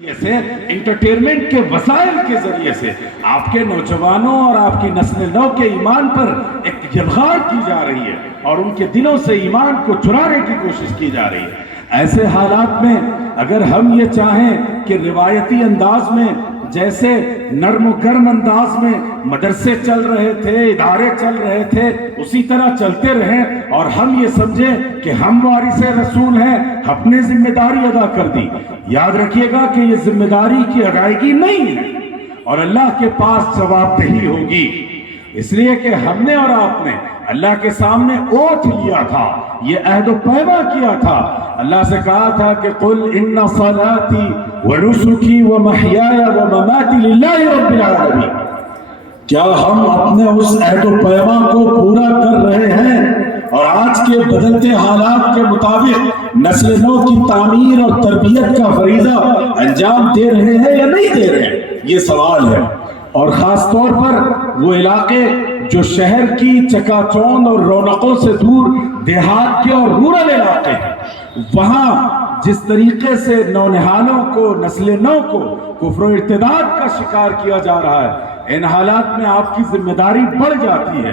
سے انٹرٹینمنٹ کے وسائل کے ذریعے سے آپ کے نوجوانوں اور آپ کی نسل نو کے ایمان پر ایک یلغار کی جا رہی ہے اور ان کے دلوں سے ایمان کو چرانے کی کوشش کی جا رہی ہے۔ ایسے حالات میں اگر ہم یہ چاہیں کہ روایتی انداز میں جیسے نرم و گرم انداز میں مدرسے چل رہے تھے، ادارے چل رہے تھے، اسی طرح چلتے رہیں اور ہم یہ سمجھیں کہ ہم وارث رسول ہیں، ہم نے ذمہ داری ادا کر دی، یاد رکھیے گا کہ یہ ذمہ داری کی ادائیگی نہیں ہے اور اللہ کے پاس جواب دہی ہوگی، اس لیے کہ ہم نے اور آپ نے اللہ کے سامنے اوتھ لیا تھا، یہ عہد و پیما کیا تھا۔ اللہ سے کہا تھا کہ قل ان صلاتی ونسکی ومحیای ومماتی للہ رب العالمین۔ کیا ہم اپنے اس عہد و پیما کو پورا کر رہے ہیں اور آج کے بدلتے حالات کے مطابق نسل نو کی تعمیر اور تربیت کا فریضہ انجام دے رہے ہیں یا نہیں دے رہے ہیں؟ یہ سوال ہے۔ اور خاص طور پر وہ علاقے جو شہر کی چکا چوند اور رونقوں سے دور دیہات کے اور رورل علاقے ہیں، وہاں جس طریقے سے نونہالوں کو، نسل نو کو کفر و ارتداد کا شکار کیا جا رہا ہے، ان حالات میں آپ کی ذمہ داری بڑھ جاتی ہے۔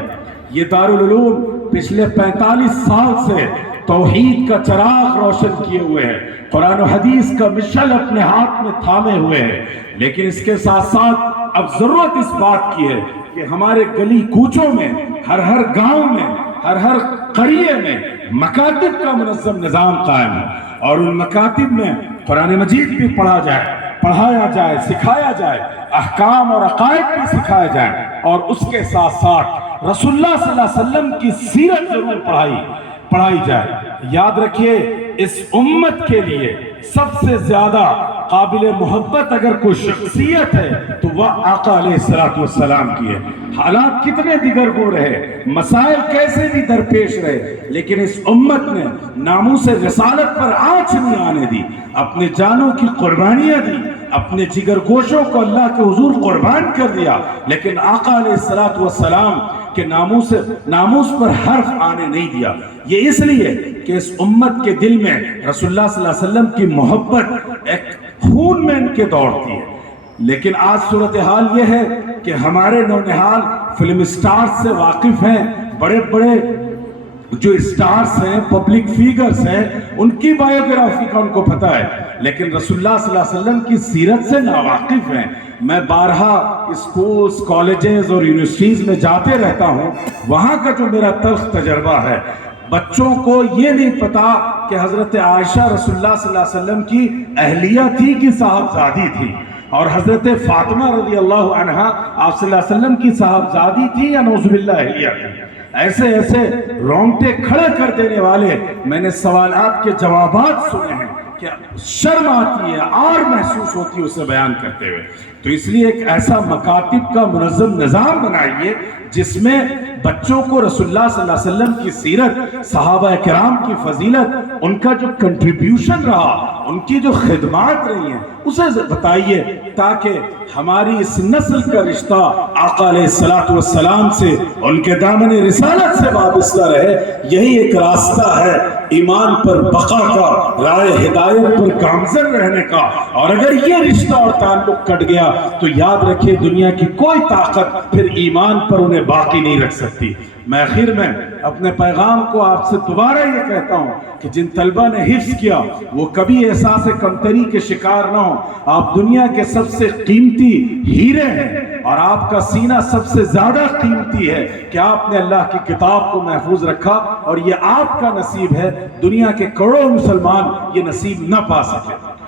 یہ دارالعلوم پچھلے 45 سال سے توحید کا چراغ روشن کیے ہوئے ہیں، قرآن و حدیث کا مشعل اپنے ہاتھ میں تھامے ہوئے ہیں، لیکن اس کے ساتھ ساتھ اب ضرورت اس بات کی ہے کہ ہمارے گلی کوچوں میں، ہر گاؤں میں، ہر قریے میں مکاتب کا منظم نظام قائم ہے اور ان مکاتب میں قرآن مجید بھی پڑھا جائے، پڑھایا جائے، سکھایا جائے، احکام اور عقائد بھی سکھایا جائے اور اس کے ساتھ ساتھ رسول اللہ صلی اللہ علیہ وسلم کی سیرت ضرور پڑھائی جائے۔ یاد رکھیے اس امت کے لیے سب سے زیادہ قابل محبت اگر کوئی شخصیت ہے تو وہ آقا علیہ السلام کی ہے۔ حالات کتنے دیگر گو رہے، مسائل کیسے بھی درپیش رہے، لیکن اس امت نے ناموس رسالت پر آنچ نہیں آنے دی، اپنے جانوں کی قربانیاں دی، اپنے جگر گوشوں کو اللہ کے حضور قربان کر دیا، لیکن آقا علیہ السلام کے ناموس پر حرف آنے نہیں دیا۔ یہ اس لیے کہ اس امت کے دل میں رسول اللہ صلی اللہ علیہ وسلم کی محبت ایک خون میں ان کے دوڑتی ہے۔ لیکن آج صورتحال یہ ہے کہ ہمارے نونہال فلم سٹارز سے واقف ہیں، بڑے بڑے جو سٹارز ہیں، پبلک فیگرز ہیں، ان کی بایوگرافی کا ان کو پتہ ہے، لیکن رسول اللہ صلی اللہ علیہ وسلم کی سیرت سے ناواقف ہیں۔ میں بارہا اسکولز، کالجز اور یونیورسٹیز میں جاتے رہتا ہوں، وہاں کا جو میرا تلخ تجربہ ہے، بچوں کو یہ نہیں پتا کہ حضرت عائشہ رسول اللہ صلی اللہ علیہ وسلم کی اہلیہ تھی کہ صاحبزادی تھی، اور حضرت فاطمہ رضی اللہ عنہا آپ صلی اللہ علیہ وسلم کی صاحبزادی تھی یا نعوذ باللہ اہلیہ تھی۔ ایسے رونگٹے کھڑے کر دینے والے میں نے سوالات کے جوابات سنے ہیں کہ شرم آتی ہے، آر محسوس ہوتی ہے اسے بیان کرتے ہوئے۔ تو اس لیے ایک ایسا مکاتب کا منظم نظام بنائیے جس میں بچوں کو رسول اللہ صلی اللہ علیہ وسلم کی سیرت، صحابہ کرام کی فضیلت، ان کا جو کنٹریبیوشن رہا، ان کی جو خدمات رہی ہیں، اسے بتائیے تاکہ ہماری اس نسل کا رشتہ آقا علیہ السلام سے، ان کے دامن رسالت سے وابستہ رہے۔ یہی ایک راستہ ہے ایمان پر بقا کا، رائے ہدایت پر گامزن رہنے کا، اور اگر یہ رشتہ اور تعلق کٹ گیا تو یاد رکھیے دنیا کی کوئی طاقت پھر ایمان پر انہیں باقی نہیں رکھ سکتی۔ میں آخر میں اپنے پیغام کو آپ سے دوبارہ یہ کہتا ہوں کہ جن طلبہ نے حفظ کیا وہ کبھی احساس کمتری کے شکار نہ ہوں۔ آپ دنیا کے سب سے قیمتی ہیرے ہیں اور آپ کا سینہ سب سے زیادہ قیمتی ہے کہ آپ نے اللہ کی کتاب کو محفوظ رکھا، اور یہ آپ کا نصیب ہے، دنیا کے کروڑوں مسلمان یہ نصیب نہ پا سکے۔